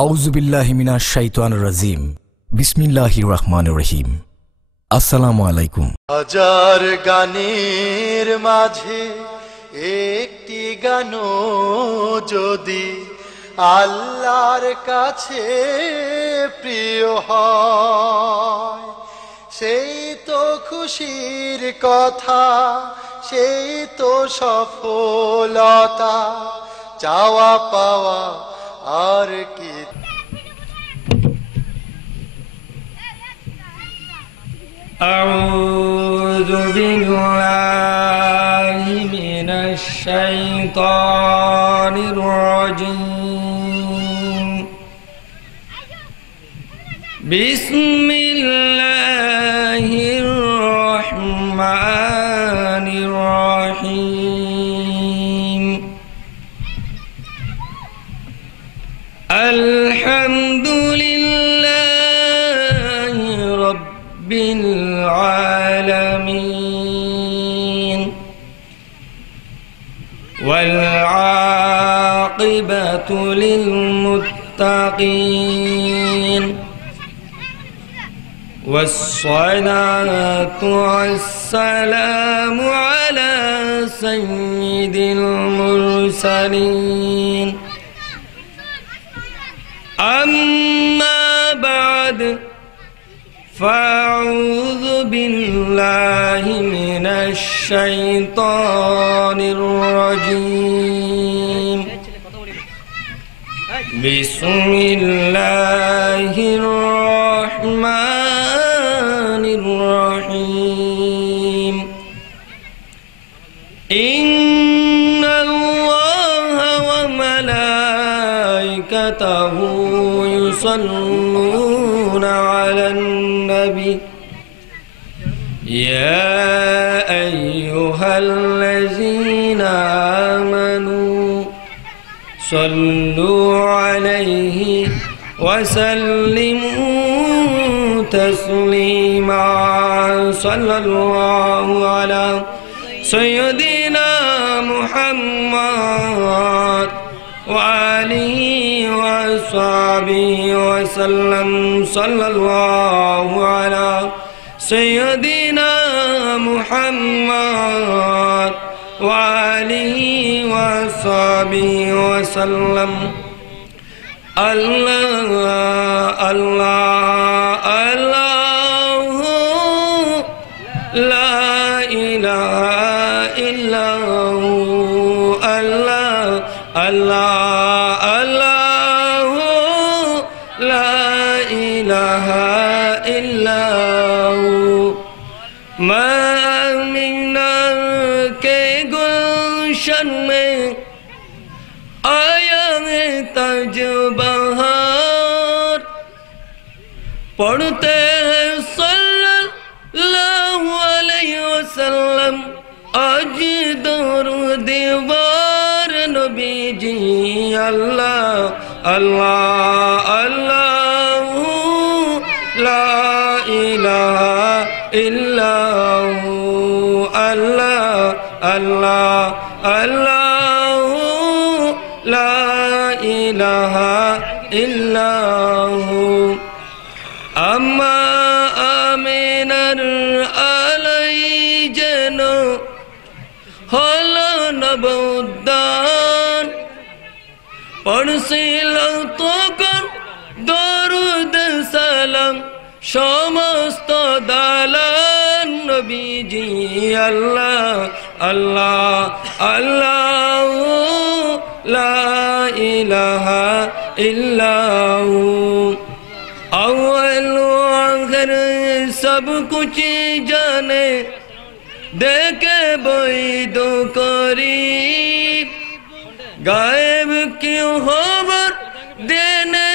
আউযুবিল্লাহি মিনাশ শাইতানির রাজিম। বিসমিল্লাহির রহমানির রহিম। আসসালামু আলাইকুম। হাজার গানের মাঝে একটি গানও যদি আল্লাহর কাছে প্রিয় হয়, সেই তো খুশির কথা, সেই তো সফলতা, চাওয়া পাওয়া আর কি। أعوذ بالله من الشيطان الرجيم. بسم الله الرحمن الرحيم. الحمد لله رب العالمين، والعاقبة للمتقين، والصلاة والسلام على سيد المرسلين. أما بعد، فأعوذ بالله من الشيطان الرجيم. بسم الله الرحمن الرحيم. إن الله وملائكته يصلون على النبي يا أيها الذين آمنوا صلوا عليه وسلموا تسليما. صلى الله على سيدنا محمد وآله وصحبه وسلم. صلى الله على سيدنا محمد وآله وصحبه وسلم. الله الله الله لا إله إلا هو. الله الله الله لا إله إلا هو. ما من के गुलशन में आया है ताज बहार, पढ़ते हैं सल्लल्लाहु अलैहि वसल्लम आज दरूद वार नबी जी. अल्लाह अल्लाह अल्लाह ला इलाहा इल्ला हू. अल्लाह अल्लाह अल्लाह ला इलाहा इल्ला हू. अम्मा आमिनार आলাই যেন হলো নবউদ্যান, পড়ছিল তখন দরুদ সালাম সমস্ত দালান নবীজি. আল্লাহ আল্লাহ আল্লাহ লা ইলাহা ইল্লাহু. अव्वल आखिर सब कुछ जाने, देखे बैद करीब, गायब क्यों खबर देने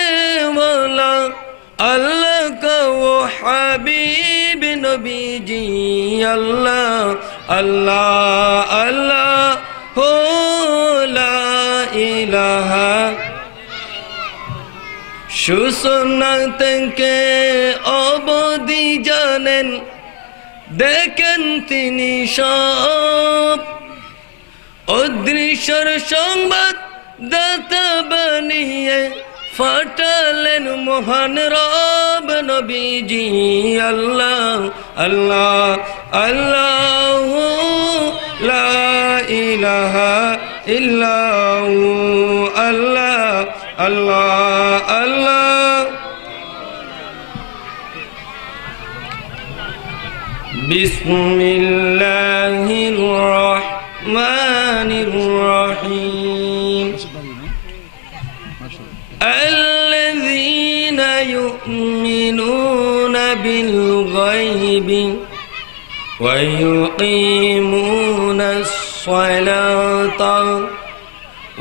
वाला अल्लाह का वो हबीब नबी जी. अल्लाह अल्लाह अल्लाह हो ला इलाहा. সুসন্নাত কে অবধি জানেন, দেখেন তিনি সব, অদৃশ্যর সংবাদ দাতা বানিয়ে ফাটালেন মহান রব নবীজি আল্লাহ আল্লাহ আল্লাহ লা ইলাহা ইল্লাহু আল্লাহ আল্লাহ আল্লাহ বিসমিল্লাহির রহমানির রহিম الذين يؤمنون بالغيب ويقيمون الصلاة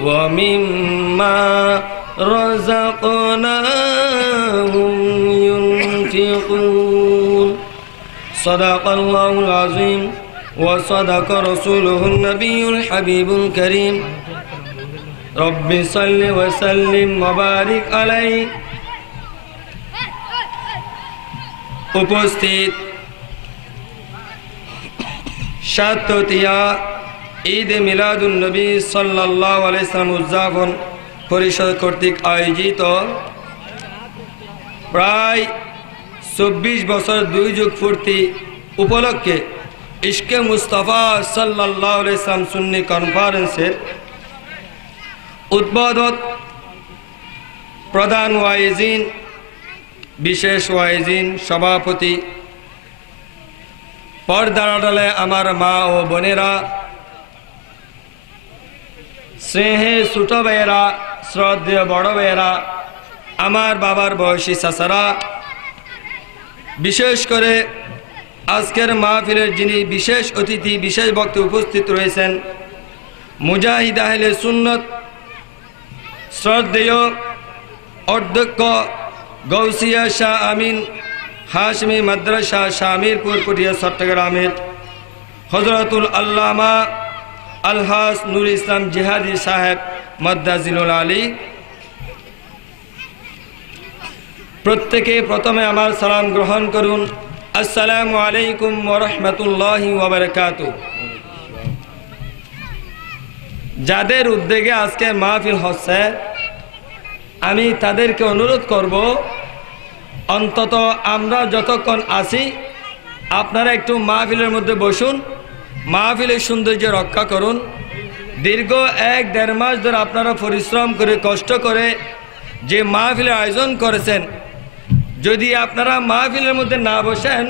ومما رزقناهم ينفقون صدق الله العظيم وصدق رسوله النبي الحبيب الكريم رب صل وسلم وبارك عليه উপস্থিত সাততিয়া ঈদ মিলাদুন নবী সাল্লাল্লাহু আলাইহি সাল্লাম উদযাপন পরিষদ কর্তৃক আয়োজিত প্রায় 24 বছর 2 যুগ পূর্তি উপলক্ষে ইশকে মুস্তাফা সাল্লাল্লাহু আলাইহি সাল্লাম সুন্নি কনফারেন্সের উদ্বোধক প্রধান ওয়াইজিন বিশেষ ওয়াইজিন সভাপতি পর্দার আড়ালে আমার মা ও বোনেরা স্নেহে ছোট ভাইয়েরা শ্রদ্ধেয় বড় ভাইয়েরা আমার বাবার বয়সী চাচারা বিশেষ করে আজকের মাহফিলের যিনি বিশেষ অতিথি বিশেষ বক্তা উপস্থিত রয়েছেন মুজাহিদ আহলে সুন্নত শ্রদ্ধেয় অধ্যক্ষ গৌসিয়া শাহ আমিন হাশমি মাদ্রাসা শামিরপুর পুটিয়া চট্টগ্রামের হযরতুল আল্লামা আলহাস নুর ইসলাম জিহাদি সাহেব মাদ্দাজিলুল আলী প্রত্যেকে প্রথমে আমার সালাম গ্রহণ করুন। আসসালামু আলাইকুম ওয়া রাহমাতুল্লাহি ওয়া বারাকাতুহু। যাদের উদ্যোগে আজকে মাহফিল হচ্ছে আমি তাদেরকে অনুরোধ করব অন্তত আমরা যতক্ষণ আছি আপনারা একটু মাহফিলের মধ্যে বসুন, মাহফিলের সৌন্দর্য রক্ষা করুন। দীর্ঘ 1-1.5 মাস ধরে আপনারা পরিশ্রম করে কষ্ট করে যে মাহফিলের আয়োজন করেছেন, যদি আপনারা মাহফিলের মধ্যে না বসেন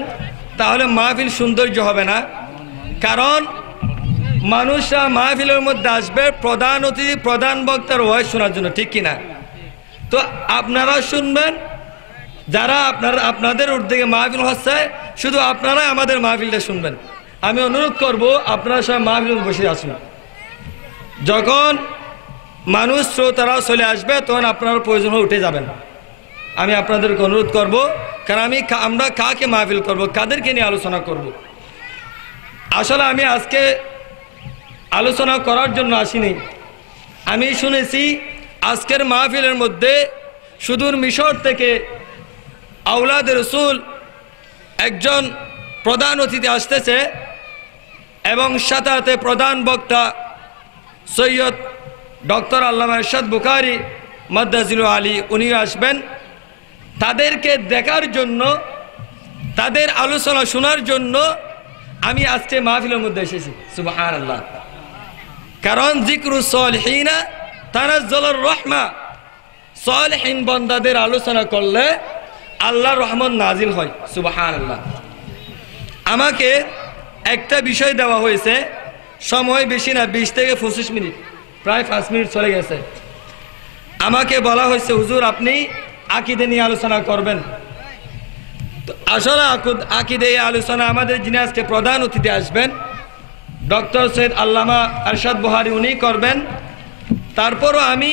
তাহলে মাহফিল সৌন্দর্য হবে না। কারণ মানুষরা মাহফিলের মধ্যে আসবে প্রধান অতিথি প্রধান বক্তার ওয়াজ শোনার জন্য, ঠিক কিনা? তো আপনারা শুনবেন, যারা আপনাদের উদ্যোগে মাহফিল হচ্ছে শুধু আপনারাই আমাদের মাহফিলটা শুনবেন। আমি অনুরোধ করব আপনারা সবাই মাহফিল বসে আসুন। যখন মানুষ শ্রোতারা চলে আসবে তখন আপনার প্রয়োজন হয়ে উঠে যাবেন। আমি আপনাদেরকে অনুরোধ করব, কারণ আমরা কাকে মাহফিল করব, কাদেরকে নিয়ে আলোচনা করব। আসলে আমি আজকে আলোচনা করার জন্য আসিনি। আমি শুনেছি আজকের মাহফিলের মধ্যে সুদূর মিশর থেকে আওলাদ রসুল একজন প্রধান অতিথি আসতেছে এবং সাথে প্রধান বক্তা সৈয়দ ডক্টর আল্লামা ইরশাদ বুখারী মাদ্দাজিলুল আলী উনি আসবেন। তাদেরকে দেখার জন্য, তাদের আলোচনা শোনার জন্য আমি আজকে মাহফিলের মধ্যে এসেছি। সুবহানাল্লাহ। কারণ যিকরুস সালিহিনা তানাজ্জালুর রাহমা, সালিহিন বান্দাদের আলোচনা করলে আল্লাহর রহমত নাজিল হয়। সুবহানাল্লাহ। আমাকে একটা বিষয় দেওয়া হয়েছে, সময় বেশি না, 20 থেকে 25 মিনিট, প্রায় 5 মিনিট চলে গেছে। আমাকে বলা হয়েছে হুজুর আপনি আকীদা নিয়ে আলোচনা করবেন। তো আসলে আকীদা এই আলোচনা আমাদের যিনি আজকে প্রধান অতিথি আসবেন ডক্টর সৈয়দ আল্লামা ইরশাদ বুখারী উনি করবেন। তারপরও আমি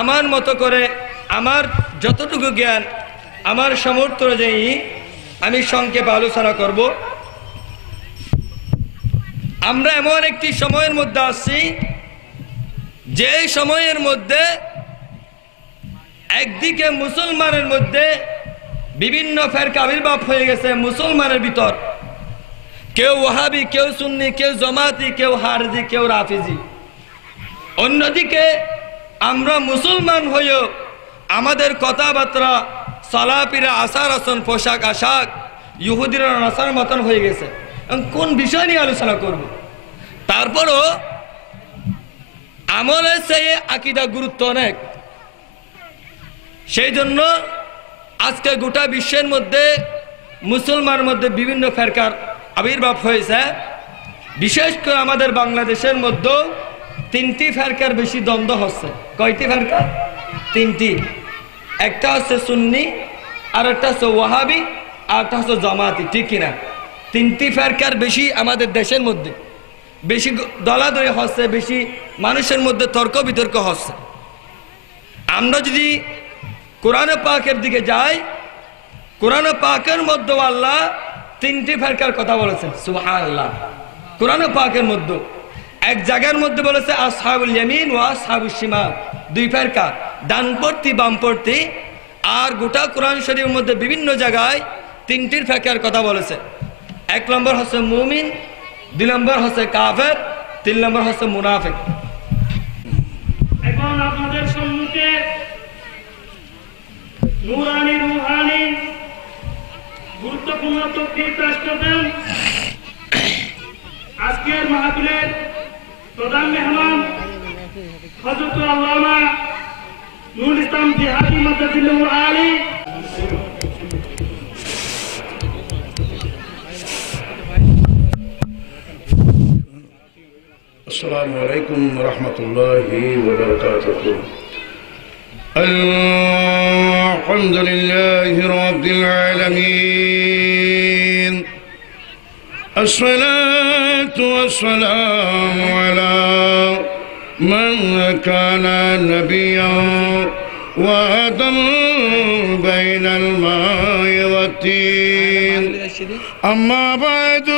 আমার মতো করে আমার যতটুকু জ্ঞান আমার সামর্থ্য অনুযায়ী আমি সংক্ষেপে আলোচনা করব। আমরা এমন একটি সময়ের মধ্যে আসছি যে সময়ের মধ্যে একদিকে মুসলমানের মধ্যে বিভিন্ন ফেরকা আবির্ভাব হয়ে গেছে মুসলমানের ভিতর, কেউ ওয়াহাবি, কেউ সুন্নি, কেউ জামাতি, কেউ হারজি, কেউ রাফিজি। অন্যদিকে আমরা মুসলমান হয়েও আমাদের কথাবার্তা চলাফেরা আচার আচরণ পোশাক আশাক ইহুদিরা নাসার মতন হয়ে গেছে। কোন বিষয় নিয়ে আলোচনা করব? তারপরও আমলের চেয়ে আকীদা গুরুত্ব অনেক। সেই জন্য আজকে গোটা বিশ্বের মধ্যে মুসলমানের মধ্যে বিভিন্ন ফেরকার আবির্ভাব হয়েছে। বিশেষ করে আমাদের বাংলাদেশের মধ্যে 3টি ফেরকার বেশি দ্বন্দ্ব হচ্ছে। কয়টি ফেরকা? 3টি। একটা হচ্ছে সুন্নি, আর একটা হচ্ছে ওয়াহাবি, আর একটা হচ্ছে জামাতি। ঠিক কিনা? 3টি ফেরকার বেশি আমাদের দেশের মধ্যে, বেশি দলাদলি হচ্ছে, বেশি মানুষের মধ্যে তর্ক বিতর্ক হচ্ছে। আমরা যদি কোরআনে পাকের দিকে যাই, কোরআনে পাকের মধ্যে আল্লাহ 3টি ফেরকার কথা বলেছেন। সুবহানাল্লাহ। কোরআনে পাকের মধ্যে এক জায়গার মধ্যে বলেছে আসহাবুল ইয়ামিন ওয়া আসহাবুশ শিমাল, 2 ফেরকা, ডানপন্থী বামপন্থী। আর গোটা কোরআন শরীফের মধ্যে বিভিন্ন জায়গায় 3টির ফেরকার কথা বলেছে। 1 নম্বর হচ্ছে মুমিন, 2 নম্বর হচ্ছে কাফের, 3 নম্বর হচ্ছে মুনাফিক। এখন আপনাদের সম্মুখে নুরানি রুহানি গুরুত্বপূর্ণ তথ্য পেশ করবেন আজকের মাহফিলের প্রধান মেহমান হযরত আল্লামা নুরুল ইসলাম জিহাদি মাদ্দাজিল্লাহুল আলী। السلام عليكم ورحمة الله وبركاته. الحمد لله رب العالمين، الصلاة والسلام على من كان نبيا وآدم بين الماء والطين. أما بعد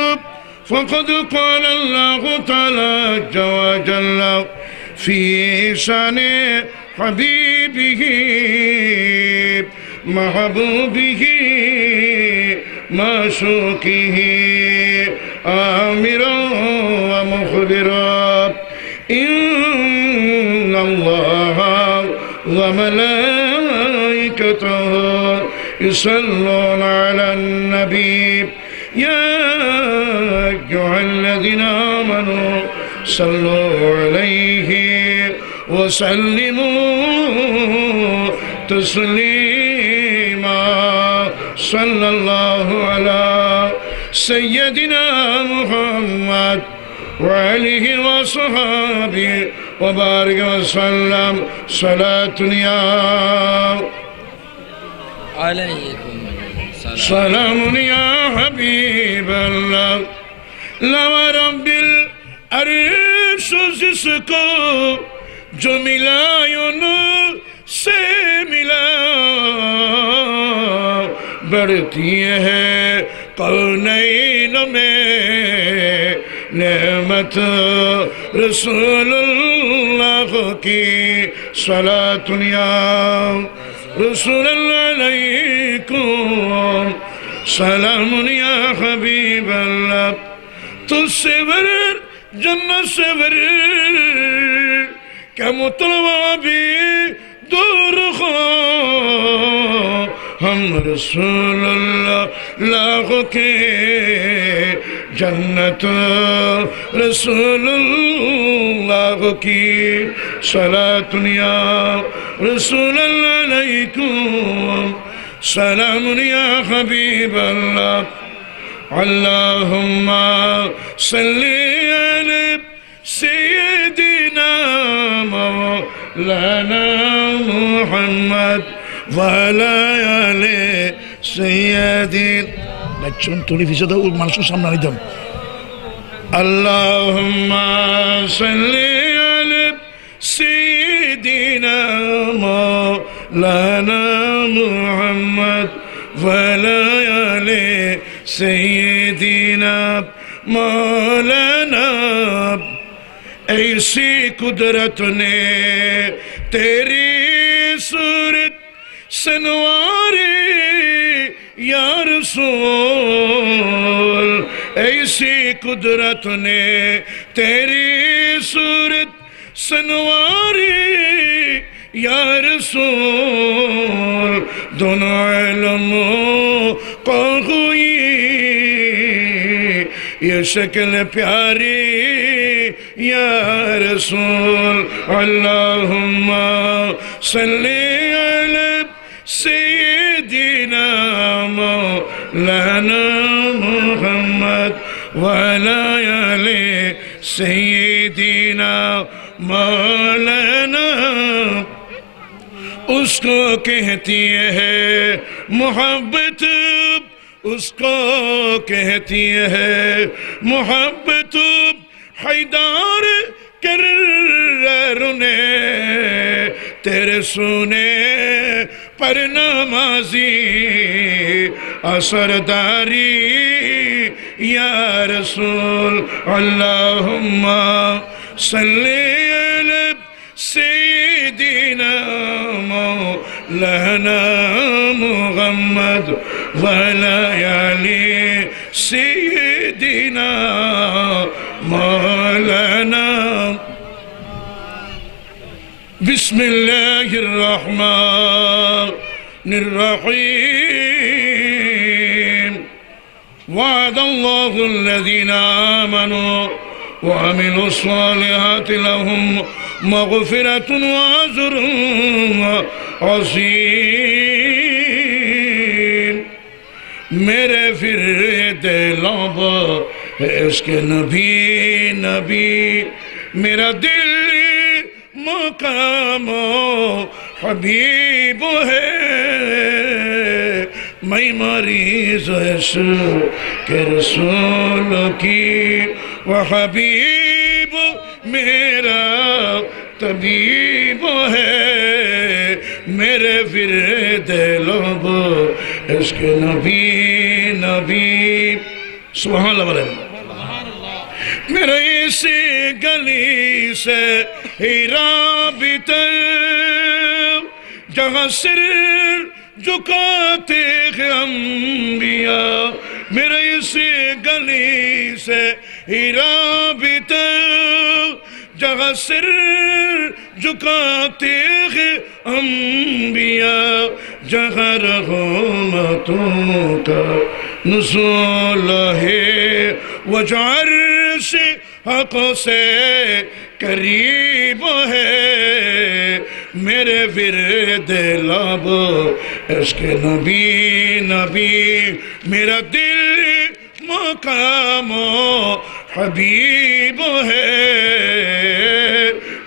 فقد قال الله تعالى عز وجل في شان حبيبه محبوبه معشوقه آمرا ومخبرا إن الله وملائكته يصلون على النبي يا أيها الذين آمنوا صلوا عليه وسلموا تسليما. صلى الله على سيدنا محمد وآله وصحبه وبارك وسلم صلاة يا عليكم سلام يا حبيب الله. لو رب العرش जिसको जो मिला से मिला बढ़ती है कौनैन में नेमत रसूलुल्लाह की सलात या रसूलुल्लाह अलैकुम सलाम या हबीब अल्लाह. तुझसे वर जन्नत से वर क्या मुतलवा भी दूर हो हम रसूलुल्लाह लाख के जन्नत रसूलुल्लाह की सलात या रसूलुल्लाह अलैकुम सलाम या हबीब अल्लाह. अल्लाहुम्मा सल्ली अला सय्यिदिना मौलाना मुहम्मद व अला आले सय्यिदिना बच्चों थोड़ी फीसद মানুষের সামনে নিতাম. अल्लाहुम्मा सल्ली अला सय्यिदिना मौलाना मुहम्मद व अला आले सय्यिदिना मौलाना. ऐसी कुदरत ने तेरी सूरत सनवारी या रसूल. ऐसी कुदरत ने तेरी सूरत सनवारी या रसूल दोनों इल्मों को हुई ये शक्ल प्यारी या रसूल अल्लाहुम्मा सल्ली अला सय्यिदिना मौलाना मुहम्मद व अला आलि सय्यिदिना मौलाना। उसको कहती है मोहब्बत, उसको कहती है मोहब्बत, हैदार करने तेरे सुने पर नमाजी असरदारी या रसूल अल्लाहुम्मा सल्ली अला सय्यिदिना मौलाना मुहम्मद व अला आलि सय्यिदिना मौलाना। बिस्मिल्लाहिर्रहमानिर्रहीम। वअदल्लाहु अल्लज़ीना आमनू वअमिलुस स्वालिहाति लहुम मग़फ़िरतुन व अज्रुन अज़ीम। मेरे फिर दिलों पर इसके नबी नबी मेरा दिल मुकामो हबीब है। मैं मरीज़ के रसूल की वह हबीब मेरा तबीब है। मेरे फिर दिलों पर इसके नबी नबी सुभान अल्लाह। मेरे इसी गली से हीरा बितर जहाँ सिर झुकाते हैं अंबिया। मेरे इसी गली से हीरा बितर जहाँ सिर झुकाते हैं अंबिया। जहाँ रहमतों का नुज़ूल है वजह अर्श हक़ से करीब है। मेरे विरद लब इसके नबी नबी मेरा दिल मकामो हबीब है।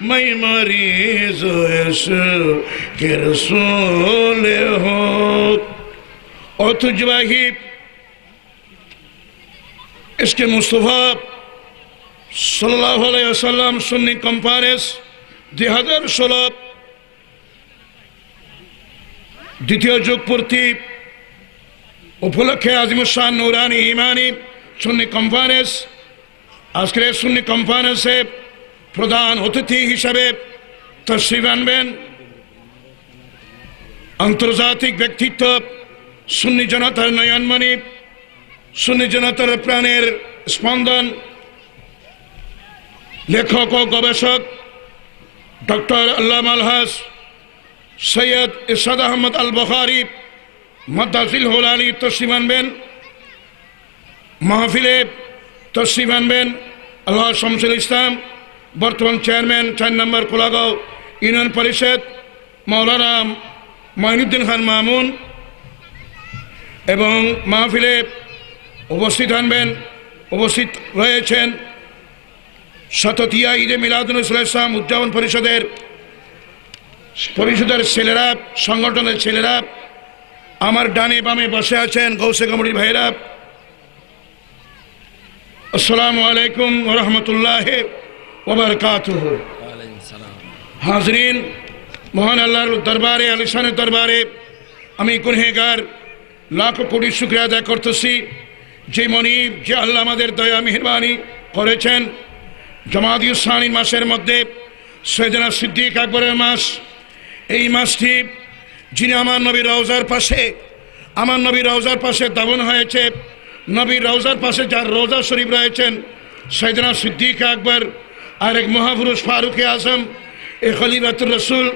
मैं मरीज़ इसके रसूल हूँ। और तुझवाही इसके मुस्तफ़ा सल्लल्लाहु अलैहि वसल्लम सुन्नी कॉन्फ्रेंस 2016 द्वितीय যুগপূর্তি উপলক্ষে আজিমুসান নুরানি ইমানি সুন্নি কনফারেন্স আজকের সুন্নি কনফারেন্সে প্রধান অতিথি হিসেবে তশরিফ আনবেন আন্তর্জাতিক ব্যক্তিত্ব সুন্নি জনতার নয়নমণি সুন্নি জনতার প্রাণের স্পন্দন लेखक और गवेषक डॉक्टर अल्लामा अलहाज सैयद इरशाद अहमद अल बुखारी मद्दाजिल होलानी तशरीफ आनबेन। महफिले तशरीफ आनबेन अल्लाह शमसुल इस्लाम बर्तमान चेयरमैन 4 नम्बर कोलागांव यूनियन परिषद मौलाना माइनुद्दीन खान मामून एवं महफिले उपस्थित आनबेन उपस्थित रयेछेन शततिया ईदे मिलादुन इस्लाम उद्यापन परिषदेर ছেলেরা সংগঠনের ছেলেরা আমার ডানে বামে বসে আছেন গৌসে কামড়ির ভাইরা। আসসালামু আলাইকুম ওয়া রাহমাতুল্লাহি ওয়া বারাকাতুহু। হাজরিন, মহান আল্লাহর দরবারে আলিশানের দরবারে আমি গুনহেগার লাখো কোটি শুকরিয়া আদায় করতেছি যে মনিব যে আল্লাহ আমাদের দয়া মেহেরবানি করেছেন। জামাদি উসানি মাসের মধ্যে সৈয়দনা সিদ্দিক আকবরের মাস। এই মাসটি যিনি আমার নবীর রওজার পাশে দাফন হয়েছে, নবীর রওজার পাশে যার রওজা শরীফ রয়েছেন সৈয়দনা সিদ্দিক আকবর আর এক মহাপুরুষ ফারুক আজম এ খলিফাতুর রাসূল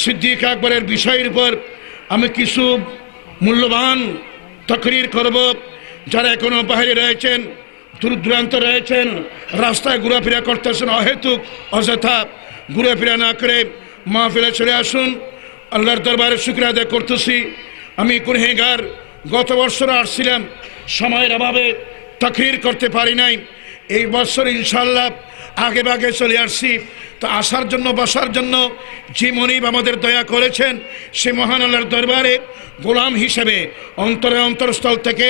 সিদ্দিক আকবরের বিষয়ের উপর আমি কিছু মূল্যবান তাকরীর করব। যারা এখনো বাইরে রয়েছেন, দূর দূরান্ত রয়েছেন, রাস্তায় ঘোরাফেরা করতেছেন, অহেতুক অযথা ঘোরাফেরা না করে মাহফিলে চলে আসুন। আল্লাহর দরবারে শুকরিয়া আদায় করতেছি। আমি গুনহগার, গত বছর আসছিলাম, সময়ের অভাবে তাকরীর করতে পারি নাই। এই বছর ইনশাআল্লাহ আগে ভাগে চলে আসছি। তো আসার জন্য, বসার জন্য যে মনিব আমাদের দয়া করেছেন, সে মহান আল্লাহর দরবারে গোলাম হিসেবে অন্তরে অন্তরস্থল থেকে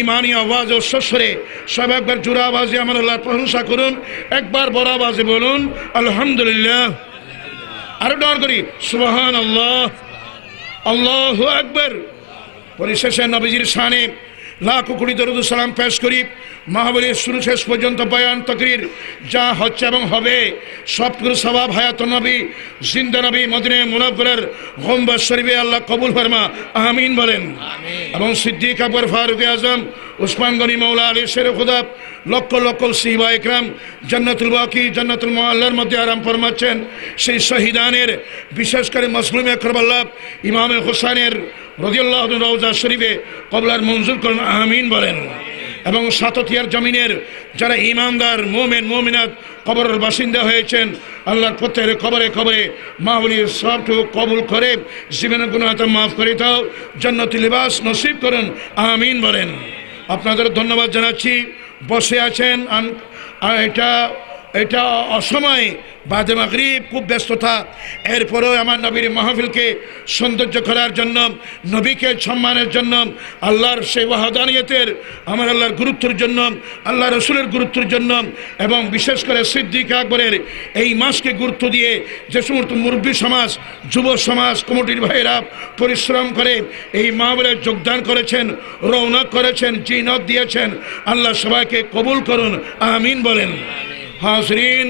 ইমানি আওয়াজ ও সস্বরে সব একবার জোরে আওয়াজে আমার আল্লাহর প্রশংসা করুন। একবার বড় আওয়াজে বলুন আলহামদুলিল্লাহ। আরো ডান করি সুবহানাল্লাহ, আল্লাহু আকবার। পরিশেষে নবীজির শানে লাখো কোটি দরুদ সালাম পেশ করি। মাহফিলের শুরু শেষ পর্যন্ত বয়ান তাকরীর যা হচ্ছে এবং হবে সবগুলো সওয়াব হায়াত নবী, জিন্দা নবী মদিনা মুনাওয়ারার গম্বুজ শরীফে আল্লাহ কবুল ফরমা, আমিন বলেন। এবং সিদ্দিক আকবর, ফারুক আজম, উসমান গনি, মৌলা আলী শের খুদা, লক্ষ লক্ষ সাহাবা ইকরাম জান্নাতুল বাকি, জান্নাতুল মুআল্লার মধ্যে আরাম ফরমাচ্ছেন। সেই শহীদানের, বিশেষ করে মজলুমে কারবালাহ ইমাম হুসাইনের রাদিয়াল্লাহু আনহু রওজা শরীফে কবুলার মঞ্জুর করুন, আমিন বলেন। এবং সাততিয়ার জমিনের যারা ইমানদার মুমিন মুমিনাত কবরের বাসিন্দা হয়েছেন, আল্লাহর প্রত্যেকের কবরে কবরে মাহফিলের সবটুকু কবুল করে জীবনের গুনাহ মাফ করে দাও, জান্নাতুল লিবাস নসিব করুন, আমিন বলেন। আপনাদের ধন্যবাদ জানাচ্ছি। বসে আছেন, এটা অসময় বাদে মাগরিব, খুব ব্যস্ততা। এরপরেও আমার নবীর মাহফিলকে সৌন্দর্য করার জন্য, নবীকে সম্মানের জন্য, আল্লাহর সেই ওয়াহদানিয়তের, আমার আল্লাহর গুরুত্বের জন্য, আল্লাহ রসুলের গুরুত্বের জন্য, এবং বিশেষ করে সিদ্দিক আকবরের এই মাসকে গুরুত্ব দিয়ে যে সমস্ত মুরব্বী সমাজ, যুব সমাজ, কমিটির ভাইয়েরা পরিশ্রম করে এই মাহফিলে যোগদান করেছেন, রৌনক করেছেন, জিনত দিয়েছেন, আল্লাহ সবাইকে কবুল করুন, আমিন বলেন। হাজরিন,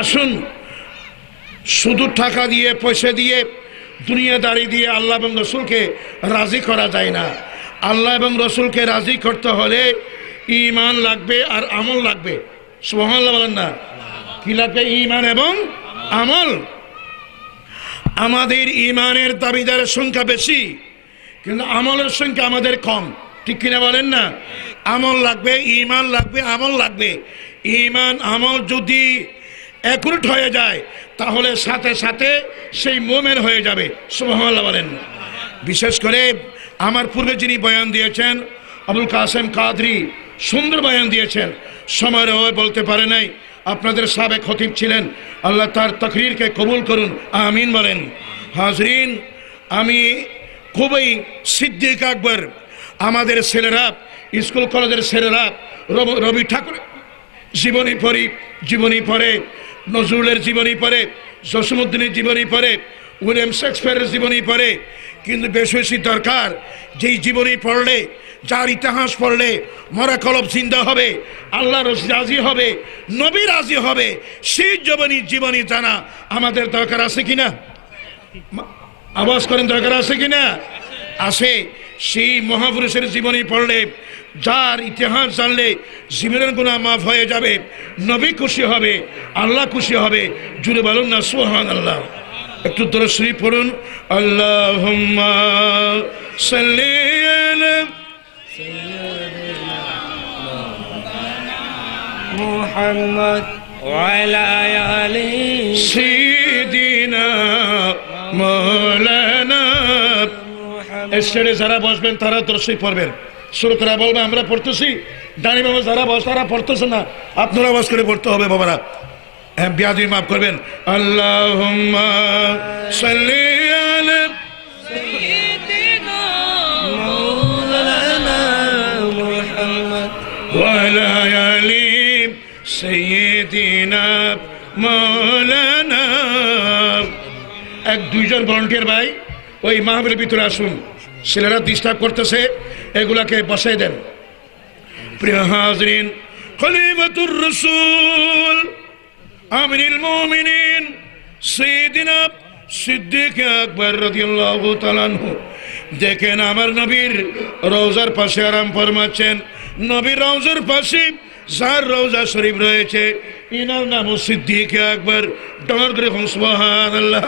আসুন, শুধু টাকা দিয়ে, পয়সা দিয়ে, দুনিয়াদারি দিয়ে আল্লাহ এবং রসুলকে রাজি করা যায় না। আল্লাহ এবং রসুলকে রাজি করতে হলে ঈমান লাগবে আর আমল লাগবে। সুবহানাল্লাহ বলেন না? কি লাগবে? ঈমান এবং আমল। আমাদের ঈমানের দাবিদারের সংখ্যা বেশি, কিন্তু আমলের সংখ্যা আমাদের কম, ঠিক কিনা বলেন না? আমল লাগবে, ঈমান লাগবে, আমল লাগবে। ঈমান আমল যদি একুরেট হয়ে যায় তাহলে সাথে সাথে সেই মুমিন হয়ে যাবে। সুবহানাল্লাহ বলেন। বিশেষ করে আমার পূর্বে যিনি বয়ান দিয়েছেন, আবুল কাসেম কাদরি, সুন্দর বয়ান দিয়েছেন। সময়ের অভাবে বলতে পারে নাই। আপনাদের সাবেক খতিব ছিলেন, আল্লাহ তার তাকরীরকে কবুল করুন, আমিন বলেন। হাজরিন, আমি খুবই সিদ্দিক আকবর, আমাদের ছেলেরা, স্কুল কলেজের ছেলেরা রবি ঠাকুর জীবনী পড়ে, নজরুলের জীবনী পড়ে, জসিমউদ্দিনের জীবনী পড়ে, উইলিয়াম শেক্সপিয়ারের জীবনী পড়ে। কিন্তু বেশি বেশি দরকার যেই জীবনী পড়লে, যার ইতিহাস পড়লে মরা কলব জিন্দা হবে, আল্লাহ রাজি হবে, নবী রাজি হবে, সেই জীবনী জানা আমাদের দরকার আছে কিনা? আওয়াজ করেন, দরকার আছে কিনা? আছে। সেই মহাপুরুষের জীবনী পড়লে, যার ইতিহাস জানলে জীবনের গুনাহ মাফ হয়ে যাবে, নবী খুশি হবে, আল্লাহ খুশি হবে। জুড়ে বলুন না সুবহানাল্লাহ। একটু দরুদ শরীফ পড়ুন। আল্লাহুম্মা সাল্লি আলা মুহাম্মদ ওয়া আলা আলি সাইয়্যিদিনা মাওলানা। এসে যারা বসবেন তারা দরুদ শরীফ পড়বেন। শ্রোতারা বলবে আমরা পড়তেছি, ডানি বাবা যারা বস তারা পড়তেছে না, আপনারা আওয়াজ করে পড়তে হবে বাবারা। হ্যাঁ, বিয়াদবি মাফ করবেন। আল্লাহুম্মা সাল্লি আলা সাইয়্যিদিনা মাওলানা মুহাম্মদ ওয়া আলা আলি সাইয়্যিদিনা মাওলানা। এক দুইজন ভলান্টিয়ার ভাই ওই মাহফিলের ভিতরে আসুন, ছেলেরা ডিস্টার্ব করতেছে, এগুলাকে বসাই দেন। প্রিয় হাজরিন, খলিফাতুর রাসূল আমিরুল মুমিনিন সাইয়্যিদিনা সিদ্দিক আকবর রাদিয়াল্লাহু তাআলা আনহু, দেখেন আমার নবীর রওজার পাশে আরাম ফরমাচ্ছেন। নবীর রওজার পাশে যার রওজা শরীফ রয়েছে ইনার নাম সিদ্দিক আকবর। ডর করে সুবহানাল্লাহ।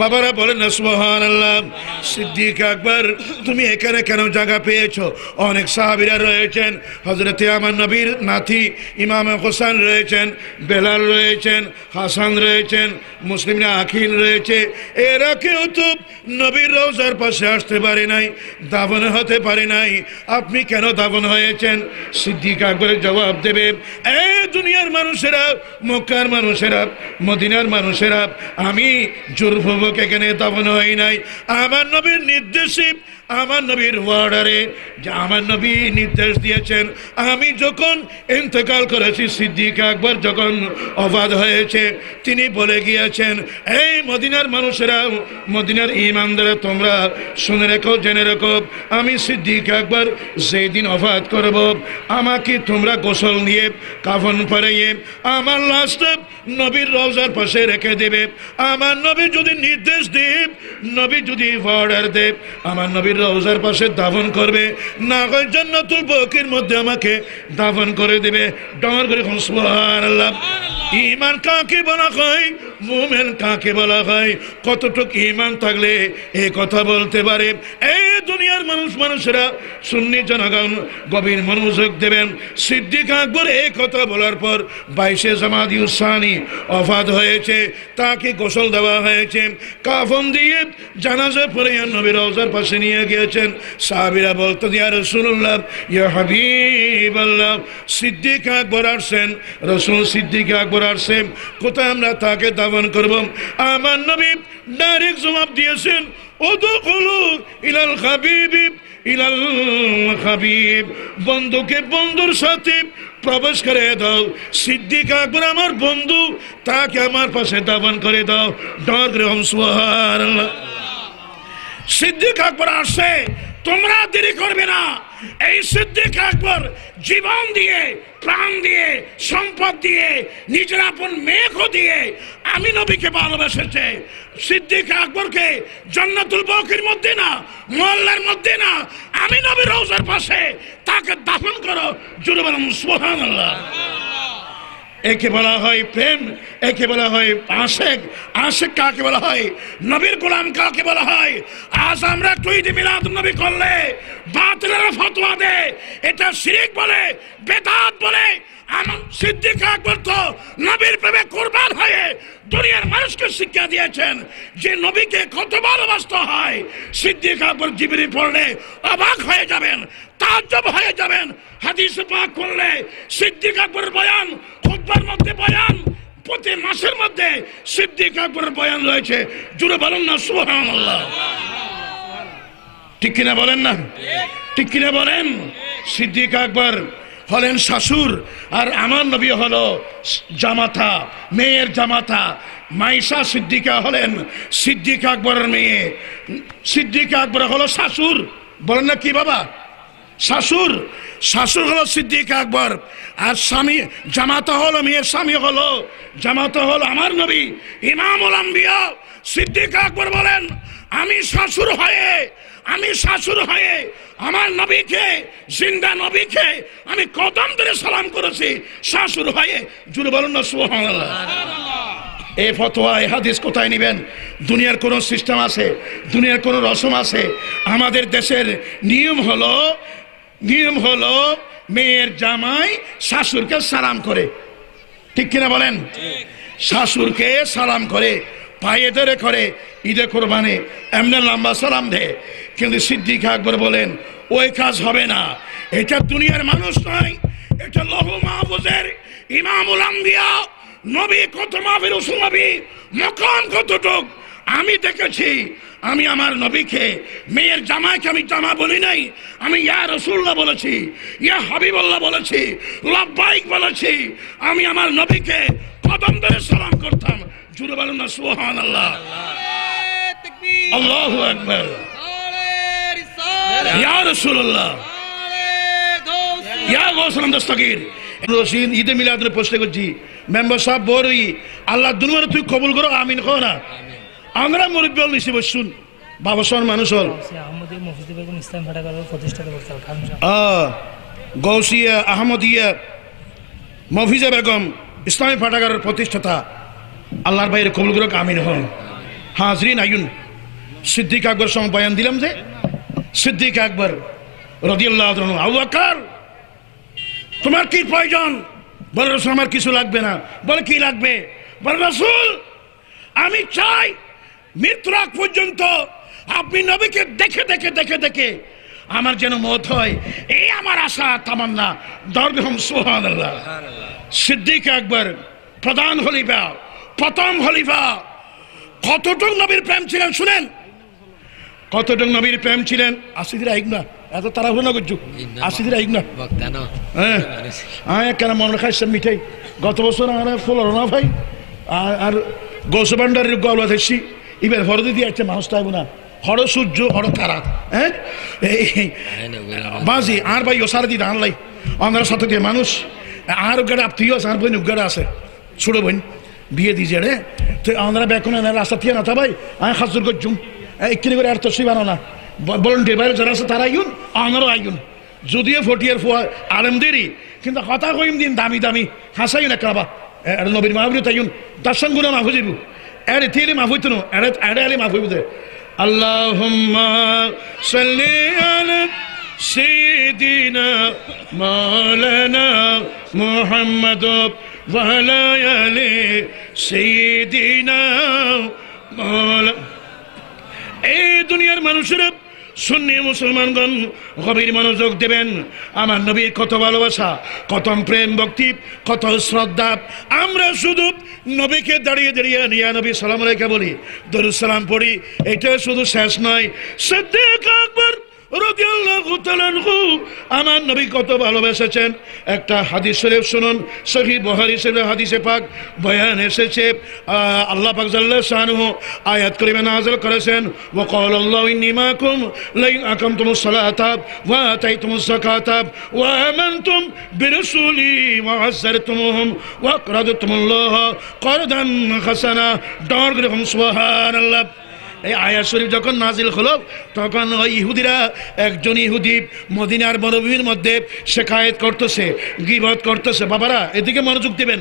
বাবারা বলেন না সুবহানাল্লাহ। সিদ্দিক আকবর তুমি এখানে কেন জায়গা পেয়েছো? অনেক সাহাবীরা রয়েছেন, হযরতে আমার নবীর নাতি ইমাম হোসেন রয়েছেন, বেলাল রয়েছেন, হাসান রয়েছেন, মুসলিমরা আখিল রয়েছে। এরা কেউ তো নবীর রওজার পাশে আসতে পারে নাই, দাফন হতে পারে নাই। আপনি কেন দাফন হয়েছেন? সিদ্দিক আকবরের জবাব দেবে, এই দুনিয়ার মানুষেরা, মক্কার মানুষেরা, মদিনার মানুষেরা, আমি জোরপূর্বক এখানে দাফন হই নাই। আমার নবীর নির্দেশে, আমার নবীর ওয়ার্ডারে, যে আমার নবী নির্দেশ দিয়েছেন, আমি যখন ইন্তেকাল করেছি, সিদ্দিক আকবর যখন অবাদ হয়েছে, তিনি বলে গিয়েছেন, এই মদিনার মানুষেরা, মদিনার ইমানদারা, তোমরা শুনে রেখো, জেনে রেখো, আমি সিদ্দিক আকবর যেই দিন অবাদ করব, আমাকে তোমরা গোসল নিয়ে কাফন পরাইয়ে আমার লাশটা নবীর রওজার পাশে রেখে দেবে। আমার নবী যদি নির্দেশ দেব, নবী যদি অর্ডার দেব, আমার নবীর রওজার পাশে দাফন করবে, না হয় জান্নাতুল বাকির মধ্যে আমাকে দাফন করে দেবে। ডর করে সুবহানাল্লাহ। ঈমান কাকে বলা হয়? মুমিন কাকে বলা হয়? কতটুকু ঈমান থাকলে এই কথা বলতে পারে? এই দুনিয়ার মানুষেরা, সুন্নি জনগণ গভীর মনোযোগ দেবেন। সিদ্দিক আকবর এই কথা বলার পর 22 জামাদি উসানি ওফাত হয়েছে, তাকে গোসল দেওয়া হয়েছে, কাফন দিয়ে জানাজা পড়ে নবীর রওজার পাশে নিয়ে গিয়েছেন। সাহাবীরা বলতেন, ইয়া রাসূলুল্লাহ, ইয়া হাবিবাল্লাহ, সিদ্দিক আকবর আসছেন, রাসূল সিদ্দিক আকবর আসছেন, কোথায় আমরা তাকে দাফন করব? আমার নবী ডাইরেক্ট জবাব দিয়েছেন, উদখুলু ইলাল হাবিবি ইলাল হাবিব, বন্ধুকে বন্ধুর সাথে প্রবেশ করে দাও। সিদ্দিক আকবর আমার বন্ধু, তাকে আমার পাশে দাফন করে দাও। ডর করে সুবহানাল্লাহ। সিদ্দিক আকবর আসে, তোমরা দেরি করবে না। এই সিদ্দিক আকবর জীবন দিয়ে, প্রাণ দিয়ে, সম্পদ দিয়ে, নিজের আপন মেয়েকে দিয়ে আমি নবীকে ভালোবেসেছে। সিদ্দিক আকবরকে জান্নাতুল বাকির মধ্যে না, মহল্লার মধ্যে না, আমি নবীর রওজার পাশে তাকে দাফন করো। জোরে বলুন সুবহানাল্লাহ। একে বলা হয় প্রেম, একে বলা হয় আশেক। আশেক কাকে বলা হয়? নবীর গোলাম কাকে বলা হয়? আজ আমরা ঈদে মিলাদ নবী করলে বাতিলের ফতোয়া দেয়, এটা শিরক বলে, বেদাত বলে। আমার সিদ্দিক আকবর তো নবীর প্রেমে কুরবান হয়ে দুনিয়ার মানুষকে শিক্ষা দিয়েছেন যে নবীকে কত ভালোবাসতে হয়। সিদ্দিক আকবর জিবরি পড়লে অবাক হয়ে যাবেন, তাজ্জব হয়ে যাবেন। হাদিস পাক করলে সিদ্দিক আকবরের বয়ান, খুতবার মধ্যে বয়ান, প্রতি মাসের মধ্যে সিদ্দিক আকবরের বয়ান রয়েছে। জুড়ে বলেন না সুবহানাল্লাহ। ঠিক কিনা বলেন না? ঠিক কিনা বলেন? সিদ্দিক আকবর হলেন শাশুর, আর আমার নবী হলো জামাতা, মেয়ের জামাতা। মাইশা সিদ্দিকা হলেন সিদ্দিক আকবরের মেয়ে। সিদ্দিক আকবর হলো শাশুর। বলেন না কি বাবা? শাশুর। শাশুর হলো সিদ্দিক আকবর, আর স্বামী জামাতা হলো, মেয়ের স্বামী হলো জামাতা হলো আমার নবী ইমামুল আম্বিয়া। সিদ্দিক আকবর বলেন, আমি শাশুর হয়ে আমার নবীকে, জিন্দা নবীকে আমি কদম ধরে সালাম করেছি, শাশুর হয়ে। জুড়ে বলুন না সুবহানাল্লাহ। এই ফতোয়া, এই হাদিস কোথায় নেবেন? দুনিয়ার কোন সিস্টেম আছে? দুনিয়ার কোন রসম আছে? আমাদের দেশের নিয়ম হলো মেয়ের জামাই শাশুড়কে সালাম করে। ঠিক কিনা বলেন? শাশুড়কে সালাম করে, পায়ে ধরে করে, ঈদে কোরবানে এমনি লম্বা সালাম দেয়। কিন্তু সিদ্দিক আকবর বলেন, ওই কাজ হবে না। এটা দুনিয়ার মানুষ নয়, এটা লৌহ মাহফুজের ইমামুল আম্বিয়া নবী। কত মাহফিল রসুল নবী, মকাম কতটুক আমি দেখেছি। আমি আমার নবীকে, মেয়ের জামাইকে আমি জামা বলি নাই, আমি ইয়া রাসূলুল্লাহ বলেছি, ইয়া হাবিবাল্লাহ বলেছি, লাব্বাইক বলেছি। আমি আমার নবীকে কদম ধরে সালাম করতাম। জুড়ে বলুন না সুবহানাল্লাহ। আল্লাহু আকবার। ইয়া রাসূলুল্লাহ, ইয়া গৌসুল দস্তগীর। রশিদ ঈদে মিলাদের প্রশ্ন করছি, মেম্বার সাহেব বড়ই আল্লাহ দুনিয়ার তুই কবুল করো, আমিন কো না। আমরা মুরব্বী হল নিচে বসুন, বাবা সন মানুষ হল গৌসিয়া আহমদিয়া মফিজা বেগম ইসলামী পাঠাগারের প্রতিষ্ঠাতা আল্লাহর বাইরে কবুল করুক, আমিন হন। হাজরিন আইন, সিদ্দিক আকবর সঙ্গে বয়ান দিলাম যে সিদ্দিক আকবর রাদিয়াল্লাহু তাআলা, আবু বকর তোমার কি প্রয়োজন? বলে রাসূল আমার কিছু লাগবে না। বলে কি লাগবে? বলে রাসূল আমি চাই মৃত্যুর আগ পর্যন্ত আপনি নবীকে দেখে দেখে দেখে দেখে আমার যেন মত হয়, এই আমার আশা তামান্না। দরগহম সুবহানাল্লাহ। সিদ্দিক আকবর প্রধান খলিফা, প্রথম খলিফা, কতটুক নবীর প্রেম ছিলেন শুনেন, কতটুক নবীর প্রেম ছিলেন। আসিদিরা আইক না, এত তারা হলো না করছু, আসিদিরা আইক না। হ্যাঁ কেন মনে খাইছে মিঠাই গত বছর আমার ফুল না ভাই আর গোসবান্ডারের গল্প দেখছি এবার হরদি দিয়ে একটা মানুষ তাইব না, হর সূর্য হর তারা। হ্যাঁ বাজি আর ভাই ও সারা দিন আনলাই আমরা সাথে দিয়ে মানুষ আর গাড়ি আপতিও আছে, আর বোন উগাড়া আছে, ছোট বোন বিয়ে দিয়েছে রে। তো আমরা বেকন রাস্তা দিয়ে না তা ভাই আমি খাজুর করছুম এক্ষিনি করে আর তো সে বানো না ভলেন্টিয়ার বাইরে যারা আছে তারা আইন, আমারও আইন। যদিও ফটিয়ার ফোয়া আরামদেরই, কিন্তু কথা কইম দিন দামি দামি হাসাই না কাবা নবীর মাহবুব তাইন দর্শন গুণা মাফ হইব, এড়ে তিলে মাফ হইতো না, এড়ে আলে মাফ হইব। আল্লাহুম্মা সাল্লি আলা সাইয়্যিদিনা মাওলানা মুহাম্মদ ওয়া আলা আলি সাইয়্যিদিনা মাওলানা। এই দুনিয়ার মানুষেরা সুন্নি মুসলমানগণ গভীর মনোযোগ দেবেন। আমার নবীর কত ভালোবাসা, কত প্রেম ভক্তি, কত শ্রদ্ধা। আমরা শুধু নবীকে দাঁড়িয়ে দাঁড়িয়ে নিয়া নবী সালাম আলাইকা বলি, দরুদ সালাম পড়ি, এটা শুধু শেষ নয়। সিদ্দিক আকবর রাদিয়াল্লাহু তাআলা আনহু আমার নবী কত ভালোবেসেছেন। একটা হাদিস শরীফ শুনুন, সহিহ বুখারী শরীফের হাদিসে পাক বয়ান এসেছে, আল্লাহ পাক জাল্লা শানুহু আয়াত কারিমা নাযিল করেছেন, ওয়া ক্বালা আল্লাহু ইন্নী মাকুম লাইন আকামতুমুস সালাতা ওয়া আতাইতুমুজ যাকাতা ওয়া আমানতুম বিরাসূলি ওয়া আযারতুমুহুম ওয়া আকরাদতুমুল্লাহ করদান হাসানা। দরগম সুবহানাল্লাহ। এই আয়াত শরীফ যখন নাজিল হলো তখন ওই ইহুদিরা, একজন ইহুদি মদিনার মরুভূমির মধ্যে শেখায়েত করতেছে, গীবত করতেছে। বাবারা এদিকে মনোযোগ দিবেন,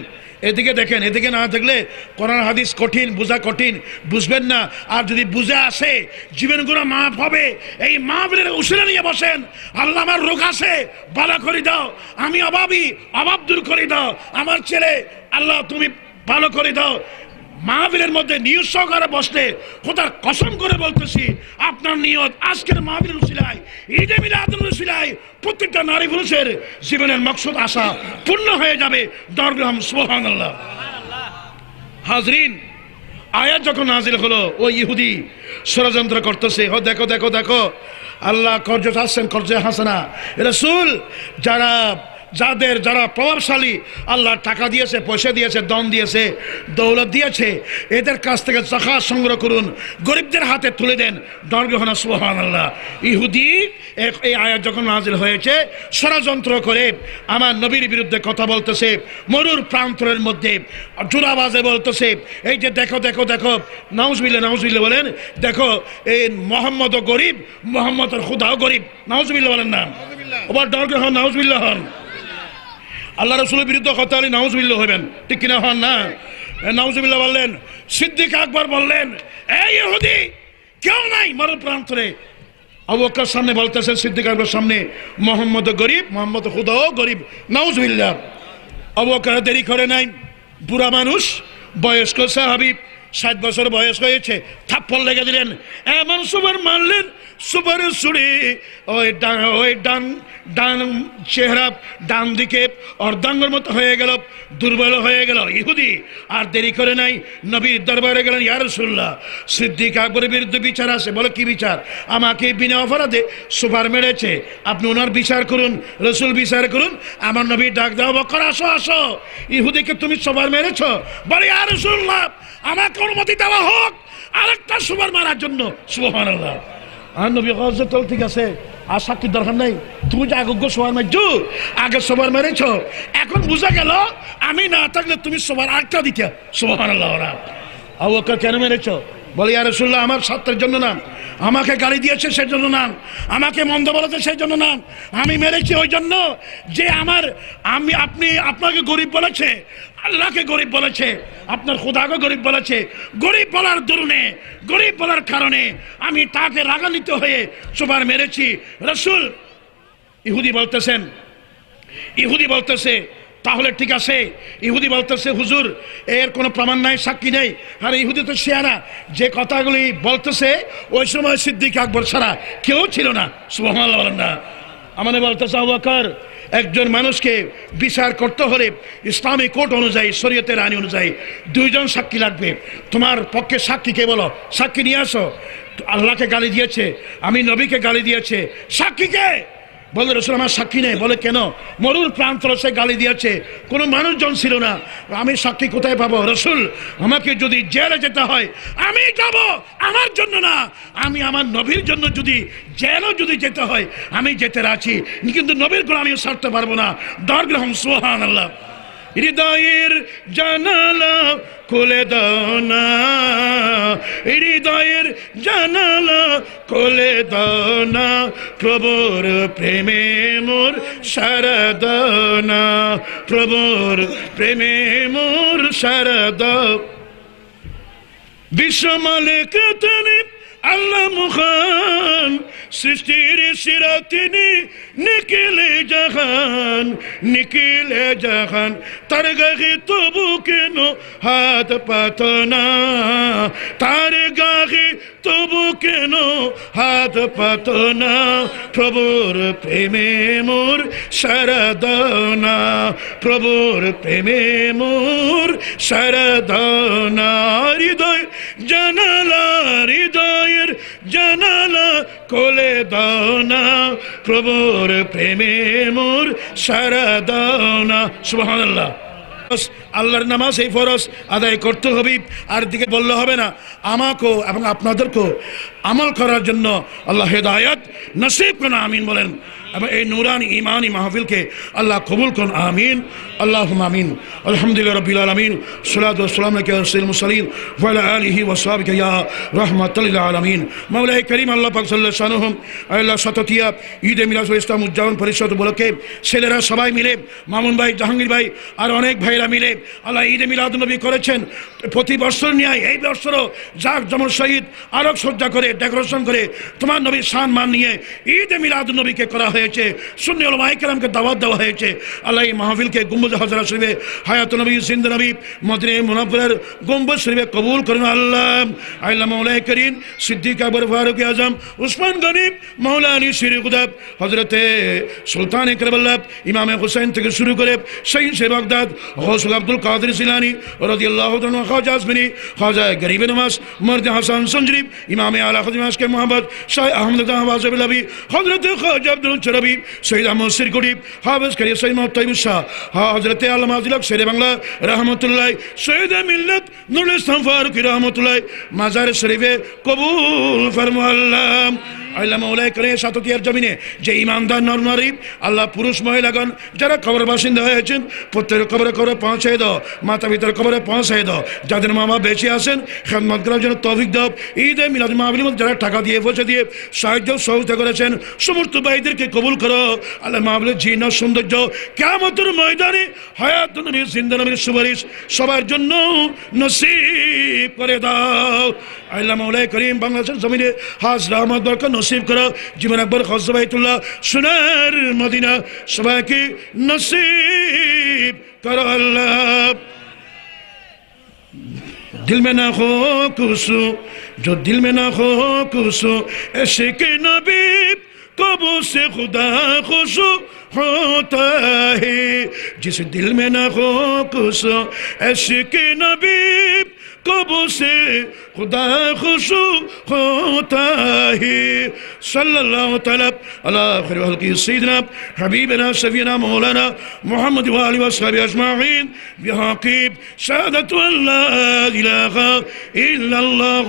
এদিকে দেখেন, এদিকে না দেখলে কোরআন হাদিস কঠিন, বোঝা কঠিন, বুঝবেন না। আর যদি বুঝে আসে জীবনগুলো মাফ হবে। এই মাহফিলের উসিলা নিয়ে বসেন, আল্লাহ আমার রোগ আছে ভালো করে দাও, আমি অভাবী অভাব দূর করে দাও, আমার ছেলে আল্লাহ তুমি ভালো করে দাও। মাহফিলের মধ্যে নিয়ত সহকারে বসলে খোদার কসম করে বলতেছি আপনার নিয়ত আজকের মাহফিলের উসিলায়, ঈদে মিলাদুল উসিলায় প্রত্যেকটা নারী পুরুষের জীবনের মকসদ আশা পূর্ণ হয়ে যাবে। দরগম সুবহানাল্লাহ। হাজরিন, আয়াত যখন নাজিল হলো ওই ইহুদি ষড়যন্ত্র করতেছে, ও দেখো দেখো দেখো আল্লাহ কর্জ চাচ্ছেন, কর্জ হাসানা। রাসূল যারা প্রভাবশালী, আল্লাহ টাকা দিয়েছে, পয়সা দিয়েছে, দন দিয়েছে, দৌলত দিয়েছে, এদের কাছ থেকে যাকাত সংগ্রহ করুন, গরিবদের হাতে তুলে দেন। দরগহনা সুবহানাল্লাহ। ইহুদি এই আয়াত যখন নাজিল হয়েছে ষড়যন্ত্র করে আমার নবীর বিরুদ্ধে কথা বলতেছে, মরুর প্রান্তরের মধ্যে জোরাবাজে বলতেছে, এই যে দেখো দেখো দেখো, নাউজুবিল্লাহ নাউজুবিল্লাহ বলেন, দেখো এই মোহাম্মদও গরিব, মোহাম্মদের খুদাও গরিব। নাউজুবিল্লাহ বলেন না, আবার দরগহনা নাউজুবিল্লাহ হন। আল্লাহ রাসূলের বিরুদ্ধে কথা হলে নাউজুবিল্লাহ হবেন, ঠিক কিনা হন না? নাউজুবিল্লাহ বললেন। সিদ্দিক আকবর বললেন, এই ইহুদি কেউ নাই মরুর প্রান্তরে। আবু বকর সামনে বলতেছেন, সিদ্দিক আকবর সামনে, মোহাম্মদ গরিব, মোহাম্মদ খুদাও গরিব। নাউজুবিল্লাহ। আবু বকর দেরি করে নাই, বুড়া মানুষ, বয়স্ক সাহাবী, 60 বছর বয়স হয়েছে, থাপ্পড় লেগে দিলেন, এমন সুবার মারলেন, সুপারের ছুরি ওই ডান চেহারা ডান দিকে অর্ধাঙ্গের মতো হয়ে গেল, দুর্বল হয়ে গেল ইহুদি। আর দেরি করে নাই, নবীর দরবারে গেলেন, ইয়া রাসূলুল্লাহ সিদ্দিক আকবরের বিরুদ্ধে বিচার আছে। বলে কি বিচার? আমাকে বিনা অপরাধে সুপার মেরেছে, আপনি ওনার বিচার করুন, রাসূল বিচার করুন। আমার নবী ডাক দাও, বকর আসো আসো, ইহুদিকে তুমি সুপার মেরেছ। বলে ইয়া রাসূলুল্লাহ আমাকে অনুমতি দেওয়া হোক আরেকটা সুপার মারার জন্য। সুবহানাল্লাহ। আর নবী হযরত ঠিক আছে, আর সাক্ষীর দরকার নেই, তুমি যে আগে সবার মারছো, আগে সবার মেরেছ, এখন বুঝা গেল আমি না থাকলে তুমি সবার আটটা দিতে। সুবহানাল্লাহ। আবু বকর কেন মেরেছ? বলে ইয়া রাসূলুল্লাহ আমার স্বার্থের জন্য না, আমাকে গালি দিয়েছে সেই জন্য না, আমাকে মন্দ বলেছে সেই জন্য না, আমি মেরেছি ওই জন্য যে আপনি আপনাকে গরিব বলেছে, আল্লাহকে গরিব বলেছে, আপনার খোদাকে গরিব বলেছে, গরিব বলার দরুনে, গরিব বলার কারণে আমি তাকে রাগান্বিত হয়ে সবার মেরেছি। রাসূল ইহুদি বলতেছে তাহলে ঠিক আছে। ইহুদি বলতেছে হুজুর এর কোনো প্রমাণ নাই, সাক্ষী নেই। আর ইহুদি তো শিয়ানা, যে কথাগুলি বলতেছে ওই সময় সিদ্দিক আকবর ছাড়া কেউ ছিল না। সুবহানাল্লাহ বলেন না। আমাদের বলতেছে আবু বকর একজন মানুষকে বিচার করতে হলে ইসলামী কোড অনুযায়ী, শরীয়তের আইন অনুযায়ী 2 জন সাক্ষী লাগবে। তোমার পক্ষে সাক্ষী কে বলো, সাক্ষী নিয়ে আসো। আল্লাহকে গালি দিয়েছে, আমি নবীকে গালি দিয়েছে, সাক্ষী কে? বলে রাসূল আমার সাক্ষী নেই। বলে কেন? মরুর প্রান্তরে সে গালি দিয়েছে, কোনো মানুষজন ছিল না, আমি সাক্ষী কোথায় পাবো? রাসূল আমাকে যদি জেলে যেতে হয় আমি যাব, আমার জন্য না, আমি আমার নবীর জন্য যদি জেলও যদি যেতে হয় আমি যেতে রাজি, কিন্তু নবীর গোলামি ছাড়তে পারবো না। দরগ্রহণ সুবহানাল্লাহ। হৃদয়ের জানালা খুলে দাও না, হৃদয়ের জানালা খুলে দাও না, প্রভুর প্রেমে মোর সারা দাও না, প্রভুর প্রেমে মোর সারা দাও। বিশ্ব মালিক তিনি আল্লাহ মহান, সৃষ্টির সেরা তিনি, নিখিলে জাহান, তার গায়ে তবু কেন হাত পাত না, তার গায়ে তবু কেন হাত পাত না, প্রভুর প্রেমে মোর সারা দাও না, প্রভুর প্রেমে মোর সারা দাও না। হৃদয় জানালা, হৃদয়ের জানালা কোলে দাও না, প্রভুর প্রেমে মোর সারা দাও না। সুবহানাল্লাহ। আল্লাহর নামাজ এই ফরজ আদায় করতে হবে, আর দিকে বললে হবে না। আমাকেও এবং আপনাদেরকেও আমল করার জন্য আল্লাহ হেদায়েত নসিব করুন, আমিন বলেন। এবং এই নুরানি ইমানি মাহফিলকে আল্লাহ কবুল করুন, আমিন আল্লাহুম্মা আমিন। আলহামদুলিল্লাহ রাব্বিল আলামিন, সালাতু ওয়াসসালামু আলাইকা ইয়া রাসূলুল মুরসালিন ওয়া আলা আলিহি ওয়া সাহবিহি ইয়া রাহমাতাল লিল আলামিন। মাওলাই করিম আল্লাহ পাক সাল্লাল্লাহু আলাইহি ওয়াসাল্লাম আল্লাহ শততিয়া ঈদে মিলাদুল ইসলাম উদযাপন পরিষদ উপলক্ষে ছেলেরা সবাই মিলে, মামুন ভাই, জাহাঙ্গীর ভাই আর অনেক ভাইরা মিলে আল্লাহ ঈদে মিলাদুন নবী করেছেন। প্রতি বছর নিয়ে এই বছরও জাক জমর সহিত আলোক সজ্জা করে, ডেকোরেশন করে তোমার নবীর সম্মান নিয়ে ঈদে মিলাদুন নবীকে করা হয়েছে। সুন্নি উলামায়ে কেরামকে দাওয়াত দেওয়া হয়েছে। আল্লাহ এই মাহফিলকে গম্বুজ হাজরা শরীফে, হায়াত নবী, জিন্দা নবী, মদিনা মুনাওয়ারার গম্বুজ শরীফে কবুল করুন আল্লাহ। আল্লাহ মাওলাই করিম সিদ্দিক আকবর, ফারুক আজম, উসমান গনি, মাওলা আলী শিরি খুদাব, হযরতে সুলতান কারবালাহ, ইমাম হুসাইন থেকে শুরু করে শহীদ শেখ বাগদাদ, গৌসুল আব্দুল কাদের জিলানী রাদিয়াল্লাহু তাআলা, খাজা আজমিনী, খাজা গরিব নওয়াজ, মর্দ হাসান সঞ্জরিব, ইমাম আলা খাদিমাস কে মোহাম্মদ শাহ আহমদ আহবাজবিলাবি, হযরতে খাজা আব্দুল চরবি, সৈয়দ আহমদ সিরকুটি, হাফেজ কারিম সৈয়দ মোহাম্মদ তৈয়ব শাহ, হযরতে আল্লামা আজিলক শেরে বাংলা রহমতুল্লাহ, সৈয়দ মিল্লাত নুরুল ইসলাম ফারুকী রহমতুল্লাহ মাজার শরীফে কবুল ফরমা আল্লাহ। আল্লাহ মাওলাই করে সাততিয়ার জমিনে যে ইমানদার নর নারী, আল্লাহ পুরুষ মহিলাগণ যারা কবর বাসিন্দা হয়েছেন, প্রত্যেকের কবরে পৌঁছায় দাও, মাতা পিতার কবরে পৌঁছায় দাও, যাদের মা বাবা বেঁচে আছেন খেদমত করার জন্য তৌফিক দাও। ঈদে মিলাদ মাহফিলের মধ্যে যারা টাকা দিয়ে পয়সা দিয়ে সাহায্য সহযোগিতা করেছেন সমস্ত ভাইদেরকে কবুল করো আল্লাহ। মাহফিলের জিন সৌন্দর্য কিয়ামতের ময়দানে হায়াত নবীর, জিন্দা নবীর সুপারিশ সবার জন্য নসিব করে দাও। আল্লাহ মাওলাই করিম বাংলাদেশের জমিনে হাজ রহমত বরকত নসিব করো। জীবন আকবর, খজা বাইতুল্লাহ, সোনার মদিনা সবাইকে নসিব করো আল্লাহ। दिल में ना हो कुछ जो दिल में ना हो कुछ, ऐसे के नबी कबू से खुदा खुश होता है। जिस दिल में ना हो कुछ, ऐसे के नबी कबू से खुदा खुश होता है। सल्लल्लाहु तआला अला खैर खल्क़ि सय्यिदना हबीबना शफीना मौलाना मुहम्मद व आलिहि व अस्हाबिहि अजमाईन बिहक़्क़ि शहादतु अल्ला इलाहा इल्लल्लाह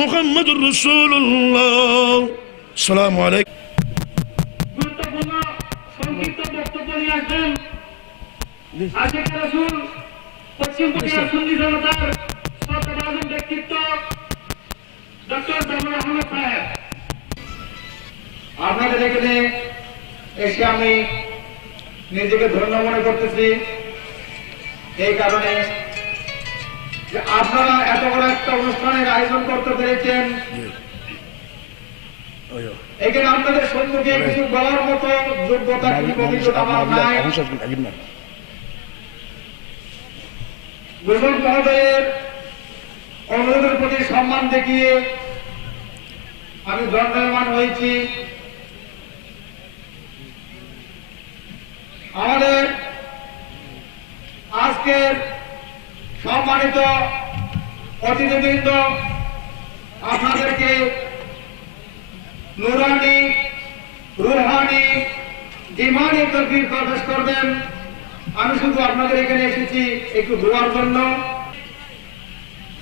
मुहम्मदुर रासूलुल्लाह। अस्सलामु आलैकुम। গুরুত্বপূর্ণ সংক্ষিপ্ত বক্তব্য নিয়ে আসবেন আশিক রাসূল, পশ্চিম বঙ্গের সুন্নি জনতার শ্রদ্ধাভাজন ব্যক্তিত্ব ডক্টর জামাল আহমদ সাহেব। আপনাদের এখানে এসে আমি নিজেকে ধন্য মনে করতেছি এই কারণে যে আপনারা এত বড় একটা অনুষ্ঠানের আয়োজন করতে পেরেছেন। এখানে আপনাদের সম্মুখে কিছু বলার মতো যোগ্যতা কিছু অভিজ্ঞতা আমার নাই। বুজুর্গ মহোদয়ের অনুরোধের প্রতি সম্মান দেখিয়ে আমি দণ্ডায়মান হয়েছি। আমাদের আজকের সম্মানিত অতিথিবৃন্দ আপনাদেরকে নুরানি, রুহানি, ঈমানি তকবীর প্রকাশ করবেন। আমি শুধু আপনাদের এখানে এসেছি একটু দোয়ার জন্য।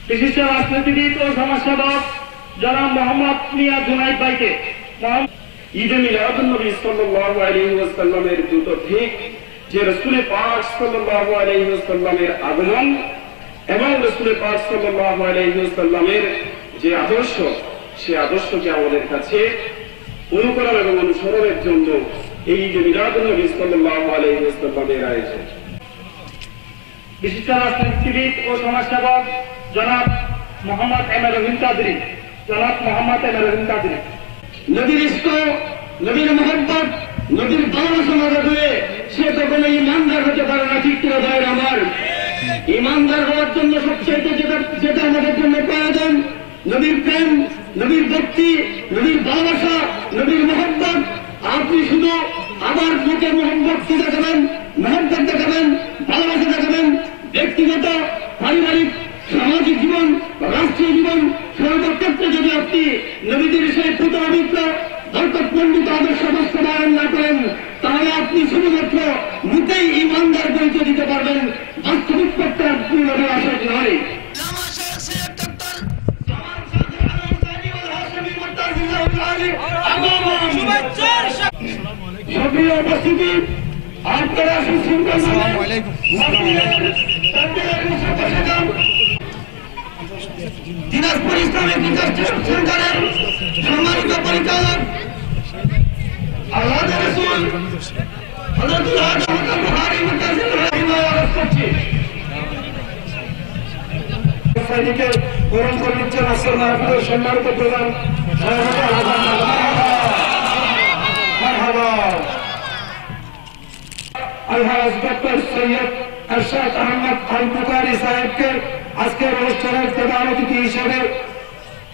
বিশিষ্ট রাজনীতিবিদ ও সমাজসেবক জনাব মোহাম্মদ মিয়া জুনাইদ ভাইকে ঈদে মিলাদুন্নবী সাল্লাল্লাহু আলাইহি ওয়াসাল্লামের দ্রুত ঠিক যে রাসূল পাক সাল্লাল্লাহু আলাইহি ওয়াসাল্লামের আগমন এবং রাসূল পাক সাল্লাল্লাহু আলাইহি ওয়াসাল্লামের যে আদর্শ, সেই আদর্শকে আমাদের কাছে অনুকরণ এবং অনুসরণের জন্য এই ঈদে মিলাদুন্নবী সাল্লাল্লাহু আলাইহি ওয়াসাল্লামের আয়োজন। বিশিষ্ট রাজনীতিবিদ ও সমাজসেবক জনাব মোহাম্মদ এমএ রহিম কাদরি, জনাব মোহাম্মদ এমএ রহিম কাদরি। নবীর ইষ্ট, নবীর মহব্বত, নবীর ভালোবাসা না থাকলে সে তো কোনো ইমানদার হতে পারে না। ঠিক করে ভাই আমার, ইমানদার হওয়ার জন্য সবচেয়ে যেটা আমাদের জন্য প্রয়োজন নবীর প্রেম, নবীর ভক্তি, নবীর ভালোবাসা, নবীর মহব্বত। আপনি শুধু আবার মুখে মহব্বত দেখাবেন, মহব্বত দেখাবেন, ভালোবাসা দেখাবেন, ব্যক্তিগত, পারিবারিক, সামাজিক জীবন, রাষ্ট্রীয় জীবন সর্বক্ষেত্রে যদি আপনি নবীদের সেই পুতরাবিত্ত বরকতমণ্ডিত আদর্শ বাস্তবায়ন না করেন, তাহলে আপনি শুধুমাত্র মুখেই ইমানদার পরিচয় দিতে পারবেন, বাস্তবিক পক্ষে আপনি নবী আসা নয়। সক্রিয় উপস্থিতি আপনারা সুশৃঙ্খল দিনাজপুর ইসলামিক বিকাশ সেন্টারের সম্মানিত পরিচালক আল্লাহর রাসূল হযরতুল আজম বুখারী মুতাসিদিকে গ্রহণ করে নিচ্ছেন আজকের মাহফিলের সম্মানিত প্রধান আলহাজ ডক্টর সৈয়দ এরশাদ আহমদ আল বুখারী সাহেবকে আজকের অনুষ্ঠানের প্রধান অতিথি হিসেবে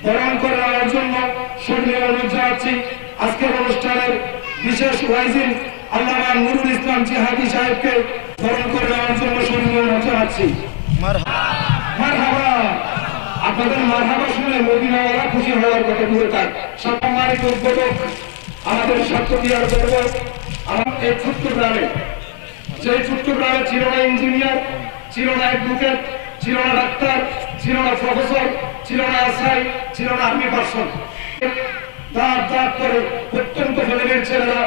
বরণ করে নেওয়ার জন্য সক্রিয় অনুরোধ জানাচ্ছি। আজকের অনুষ্ঠানের বিশেষ ওয়াইজিন আল্লামা নুরুল ইসলাম জিহাদি সাহেবকে বরণ করে নেওয়ার জন্য সক্রিয় অনুরোধ জানাচ্ছি। মারহাবা। আপনাদের মারহাবা শুনে মদিনাওয়ালা খুশি হওয়ার কথা বলে তার সম্মানিত উদ্বোধক আমাদের সাতক্ষীরার গর্ব। আমার এই ছোট্ট গ্রামে, সেই ছোট্ট গ্রামে ছিল না ইঞ্জিনিয়ার, ছিল না অ্যাডভোকেট, ছিল না ডাক্তার, ছিল না প্রফেসর, ছিল না এসআই, ছিল না আর্মি পার্সন। দাঁত করে অত্যন্ত ফেলের ছেলেরা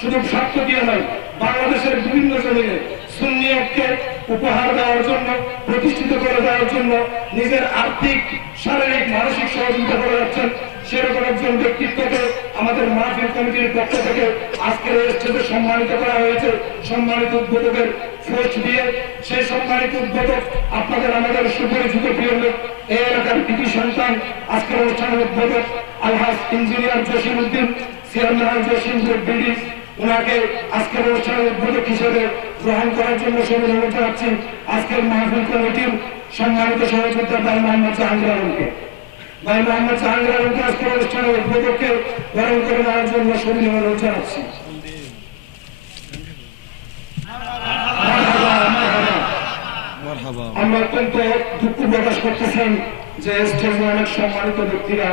শুধু স্বার্থ দিয়ে নয়, বাংলাদেশের বিভিন্ন জমিনে সুন্নিয়তকে উপহার দেওয়ার জন্য, প্রতিষ্ঠিত করে দেওয়ার জন্য নিজের আর্থিক, শারীরিক, মানসিক সহযোগিতা করে যাচ্ছেন। সেরকম একজন ব্যক্তিত্বকে আমাদের মাহফিল কমিটির পক্ষ থেকে আজকের স্টেজে সম্মানিত করা হয়েছে সম্মানিত উদ্বোধকের পোস্ট দিয়ে। সেই সম্মানিত উদ্বোধক আপনাদের আমাদের সুপরিচিত প্রিয় লোক, এই এলাকার কৃতি সন্তান, আজকের অনুষ্ঠানের উদ্বোধক আলহাজ engineer Jasim Uddin, chairman Jasim BD, ওনাকে আজকের অনুষ্ঠানের উদ্বোধক হিসেবে গ্রহণ করার জন্য সবাই অনুরোধ জানাচ্ছি। আজকের মাহফিল কমিটির সম্মানিত সহযোগিতা ভাই মোহাম্মদ জাহাঙ্গীর আলমকে, ভাই মোহাম্মদ জাহাঙ্গীর আলমকে আজকের অনুষ্ঠানের উদ্বোধককে গ্রহণ করে নেওয়ার জন্য সবাই অনুরোধ জানাচ্ছি। আমরা অত্যন্ত দুঃখ প্রকাশ করতেছেন যে স্টেজে অনেক সম্মানিত ব্যক্তিরা